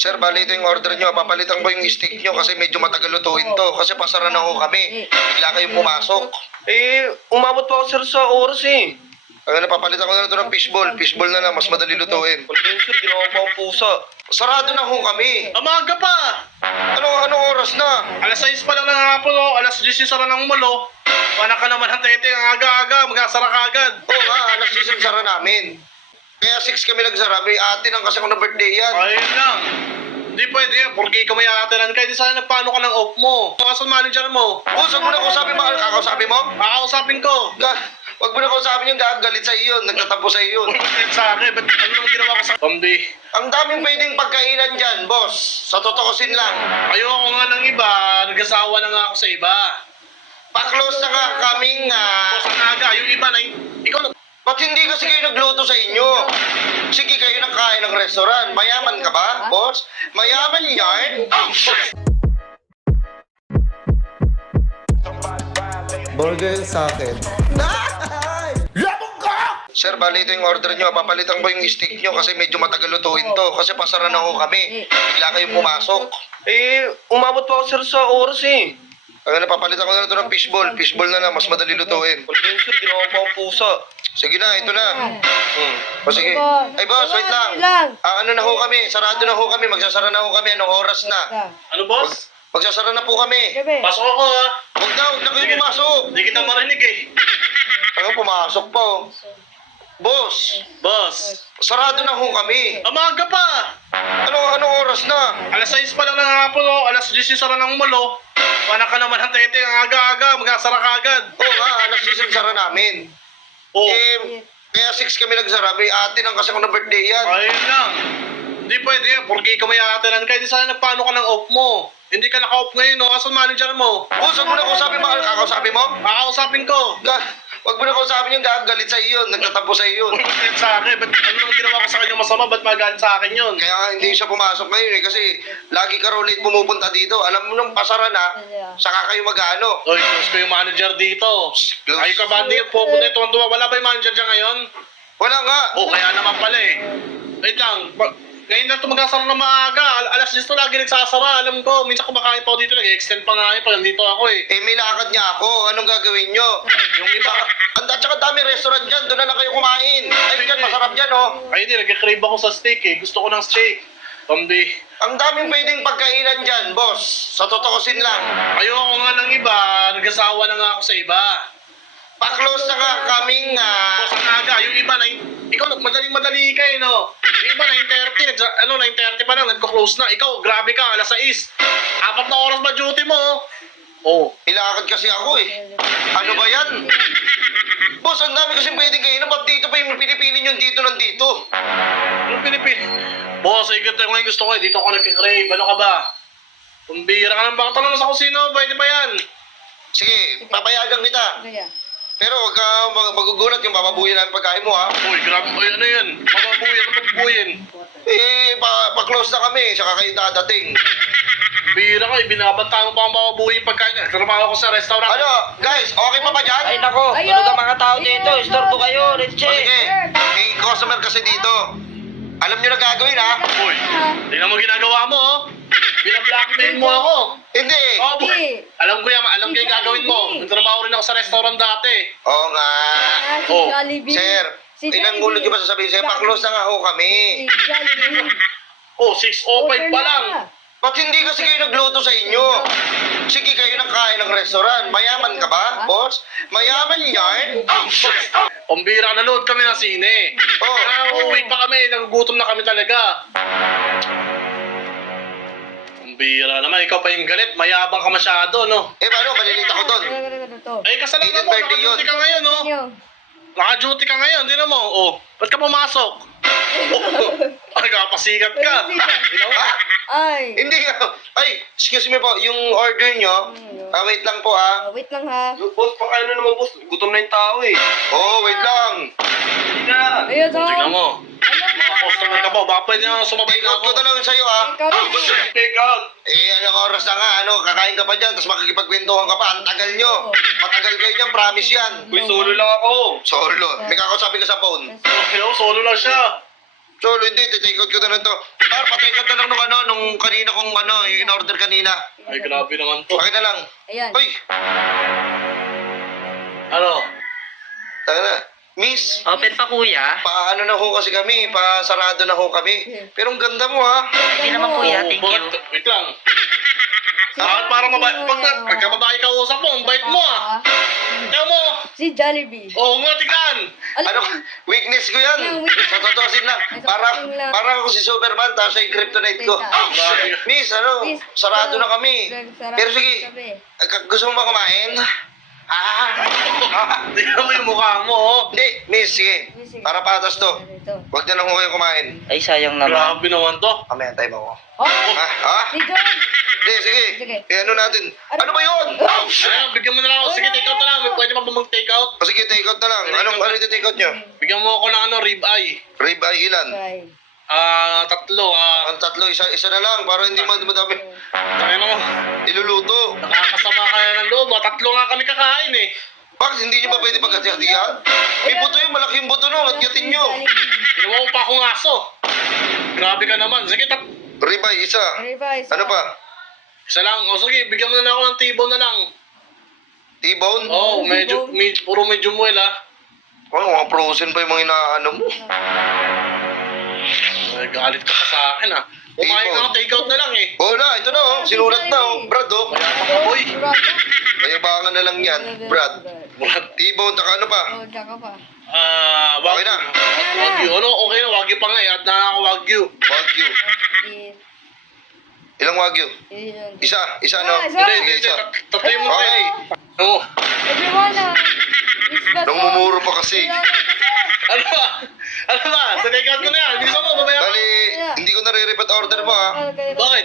Sir, bali ito yung order nyo. Papalitan ko yung steak nyo kasi medyo matagal lutuin to. Kasi pasara na ho kami. Bigla kayong pumasok. Umabot pa ako sir sa oras eh. Kaya napapalitan ko na ito ng fishball. Fishball na lang, mas madali lutuin. Sir, ginawa pa akong pusa. Sarado na ho kami. Amaga pa! Anong oras na? Alas 6 pa lang ng hapon o, alas 10 yung sara ng mulo. Panak ka naman ang tete, ang aga-aga, mag-asara ka agad. Oo nga, alas 6 ang sara namin. Kaya 6 kami nagsara. May atin ang kasi ako ng birthday yan. Ayun lang. Hindi pwede yan, porque ikaw may atiran ka. Hindi sana nagpaano ka ng off mo. Kasan manager mo? Boss, huwag mo na kausapin mo. Kakausapin mo? Kakausapin ko. Huwag mo na kausapin yung gagalit sa iyo. Nagtatampo sa iyo. Sa akin, ba't ano naman ginawa ko sa Tombi? Ang daming pwedeng pagkainan dyan, boss. Sa totokosin lang. Ayoko nga ng iba, nag-asawa na nga ako sa iba. Pa-close na nga kaming Boss, ang aga, yung iba na ikaw na... Ba't hindi kasi kayo nagluto sa inyo? Sige, kayo nang kain ng restaurant. Mayaman ka ba, boss? Mayaman yan? Burger sa akin. Sir, bali ito yung order nyo. Papalitan ko yung steak nyo kasi medyo matagal lutuin to. Kasi pasara na ho kami. Bigla kayong pumasok. Umabot pa ako sir sa oras eh. Kaya napapalitan ko na ito ng fishball. Fishball na lang, mas madali lutuin. Sir, ginawa pa akong pusa. Sige na, ito na. O sige. Ay boss, wait lang. Ano na ho kami? Sarado na ho kami. Magsasara na ho kami. Anong oras na? Ano boss? Magsasara na po kami. Pasok ako ha. Huwag na kayo pumasok. Hindi kita marinig eh. Pumasok pa oh. Boss, Boss, sarado na ho kami. amaga pa! Anong oras na? Alas 6 pa lang ng hapon o, alas 10 yung sara ng mulo. Panak ka naman ang tete, ang aga-aga, mag-asara ka agad. Oo nga, alas 6 ang sara namin. Oh, Kaya 6 kami nagsara. May atin ang kasi ako ng birthday yan. ayun lang. Hindi pwede yan, porque ikaw may atiran ka. Hindi sana nagpaano ka ng off mo. Hindi ka naka-off ngayon, no? Asan manager mo? Boss, huwag mo na kausapin mo. Kakausapin mo? Kakausapin ko. Huwag mo na kausapin yung gagalit sa iyo. Nagtatampo sa iyo. Sa akin, ba't ano naman ginawa ko sa kanya masama? Ba't magalit sa akin yun? Kaya nga hindi siya pumasok ngayon eh. Kasi lagi ka raw late pumupunta dito. Alam mo nung pasara na, saka kayo mag-ano. Oy, close ko yung manager dito. Close. Ay ka ba, hindi pupunta ito. Wala ba yung manager dyan ngayon? Wala nga. Oh, kaya naman pala eh. Wait lang, ngayon na ito mag-asara na maaga. Alas 10 lagi nagsasara, alam ko. Minsan kumakain pa ako dito, nag-extend pa nga yun pag nandito ako eh. May lakad niya ako. Anong gagawin nyo? Yung iba, At saka dami restaurant dyan. Doon na lang kayo kumain. Ay, dyan, masarap dyan, oh. ay hindi, nag-crave ako sa steak eh. Gusto ko ng steak. Tombi, Ang daming pwedeng pagkainan dyan, boss. Sa totokosin lang. ayoko nga ng iba, nag-asawa na nga ako sa iba. Pa-close na nga kaming Boss, ang aga, yung iba na, ikaw madaling-madali ka eh, no? Yung iba 9:30 pa lang, nagko-close na. Ikaw, grabe ka, alas 6. 4 na oras ba duty mo? Oh, ilakad kasi ako eh. Ano ba yan? Boss, ang dami kasing pwedeng kainin. Ba't dito pa yung pinipili nyo dito nandito? anong pinipili? Boss, ikat yung ngayon gusto ko eh, dito ako nag-crave. Ano ka ba? Kumbira ka ng baka tanong sa kusina, pwede ba yan? Sige, papayagan kita. Pero huwag ka magugulat yung papabuhin namin pagkain mo, ha? Uy, grabe, uy, ano yan? Mababuyan. Pa-close na kami. Saka kayo dadating. Bira ka, binabanta mo pa ang mababuyan pagkain. Trabaho ko sa restaurant. Ano, guys, okay pa ba dyan? Ay nako, tulog ang mga tao dito. Istorbo kayo, Richie. O sige, may customer kasi dito. Alam nyo na gagawin, ha? Uy, tingnan mo ginagawa mo, oh. Bina-blackmail mo ako. Hindi. Oh, boy. Alam ko yung gagawin mo. Nagtrabaho rin ako sa restaurant dati. Oo nga. Oh, Sir, ilang ulit yung ba sasabihin sa'yo? Pa-close na nga ho kami. Oh, 6:05 pa lang. Ba't hindi kasi kayo nagluto sa inyo? Sige, kayo nang kain ng restaurant. Mayaman ka ba, boss? Mayaman yan? Pambira, nanood kami ng sine. Oh. Uuwi pa kami, nagugutom na kami talaga. Pambira naman, ikaw pa yung galit. Mayabang ka masyado, no? Paano? Malilita ko doon. Ay, kasalanan Agent mo, birthday yun. naka-duty ka ngayon, no? Naka-duty ka ngayon, di na mo. Oh, ba't ka pumasok? Ay, kapasikat ka. Ay. Hindi nga. Ay, excuse me po. Yung order nyo, wait lang po, Wait lang ha. Boss, pakain na naman, boss. Gutom na yung tao, eh. Oh, wait lang. Hindi na. Ayun o. Tingnan mo. Mga customer ka po. Baka pwede na sumabay Take na out ako. ko na lang sa'yo, Take out. Anong oras na nga, kakain ka pa dyan, tapos makikipagkwentuhan ka pa. Ang tagal nyo. Matagal kayo dyan, promise yan. Uy, solo lang ako. Solo. May kakausapin ka sa phone. Hello, solo lang siya. Cholo, hindi. Take out ko na lang to. Par, patay ka na lang nung kanina kong yung in-order kanina. Ay, grabe naman to. Akin na lang. Ayan. Uy, Ano? taka na. Miss, Open pa kuya. paano na ho kasi kami, pasarado na ho kami. Pero ang ganda mo ha. Hindi naman kuya, thank you. Wait lang. Bakit parang pagka babae ka usap mo, ang bait mo ah. Tingnan mo. Si Jollibee. Oo nga, tignan. Ano, weakness ko yan. Yung weakness. Sa totosin lang. Parang ako si Superman, tapos siya yung kryptonite ko. Teka. Miss, Miss, sarado na kami. sarado Pero sige, kami. gusto mo ba kumain? Tingnan mo yung mukha mo. Oh. Hindi, miss, sige. Para patas to. Ito. Huwag na lang ho kayo kumain. Ay, sayang naman. Grabe naman to. Mamaya tayo mo ako. Oh! Si John! Hindi, sige. Sige. Ano natin? Ano ba yun? Ano, bigyan mo na lang ako. Sige, take out na lang. Pwede pa ba mag-take out? O sige, take out na lang. Ano yung take out nyo? Bigyan mo ako ng rib eye. Rib eye ilan? Ay. Tatlo. Ang tatlo, isa na lang para hindi madami. Tayo mo. Iluluto. Nakakasama kaya ng loob. Tatlo nga kami kakain eh. Bakit hindi nyo ba pwede pagkati-hatihan? May buto yun, malaking buto no, hatihatin nyo. Tingnan mo pa akong aso. Grabe ka naman. Sige, Rib eye, isa. Ano pa? isa lang. O sige, bigyan mo na lang ako ng T-bone na lang. T-bone? Oo, puro medyo well ah. Oh, mga frozen pa yung mga inaano mo. Ay, galit ka pa sa akin ah. Kumain ka, take out na lang eh. Oo na, ito na oh. Sinulat na oh. Brad oh. Mayaman ka boy. Mayabangan na lang yan. Brad. T-bone, taka ano pa? Oh, tsaka pa. Okay na. Wagyu. Ano? Okay na, wagyu pa nga eh. At na ako wagyu. Wagyu. Ilang wagyu? Isa no? Isa. Hindi, isa. Tatay mo Okay. eh. Oo. Everyone, Namumuro pa kasi. Ano ba? Ano ba? Sa take out ko na yan. Bilisan mo, babaya ko. Bali, hindi ko nare-repeat order mo ha. Bakit?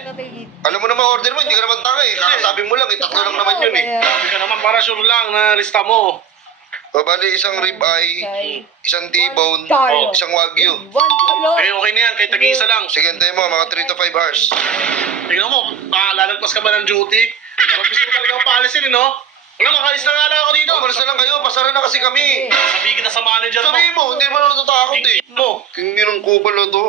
Alam mo naman order mo, hindi ka naman tanga eh. Kakasabi mo lang, tatlo lang naman yun eh. Sabi ka naman para sure lang na lista mo. O bali, isang rib eye, isang T-bone, isang wagyu. Okay na yan. Kahit tag-iisa lang. Sige, antayin mo, mga 3 to 5 hours. Tingnan mo, lalagpas ka ba ng duty? Parang gusto ko talaga paalisin eh, no? Wala, makalis na nga lang ako dito. Umalis na lang kayo, pasara na kasi kami. Sabihin kita sa manager mo. Sabihin mo, hindi naman ako natatakot eh. Mo. Hindi ng kubal na to.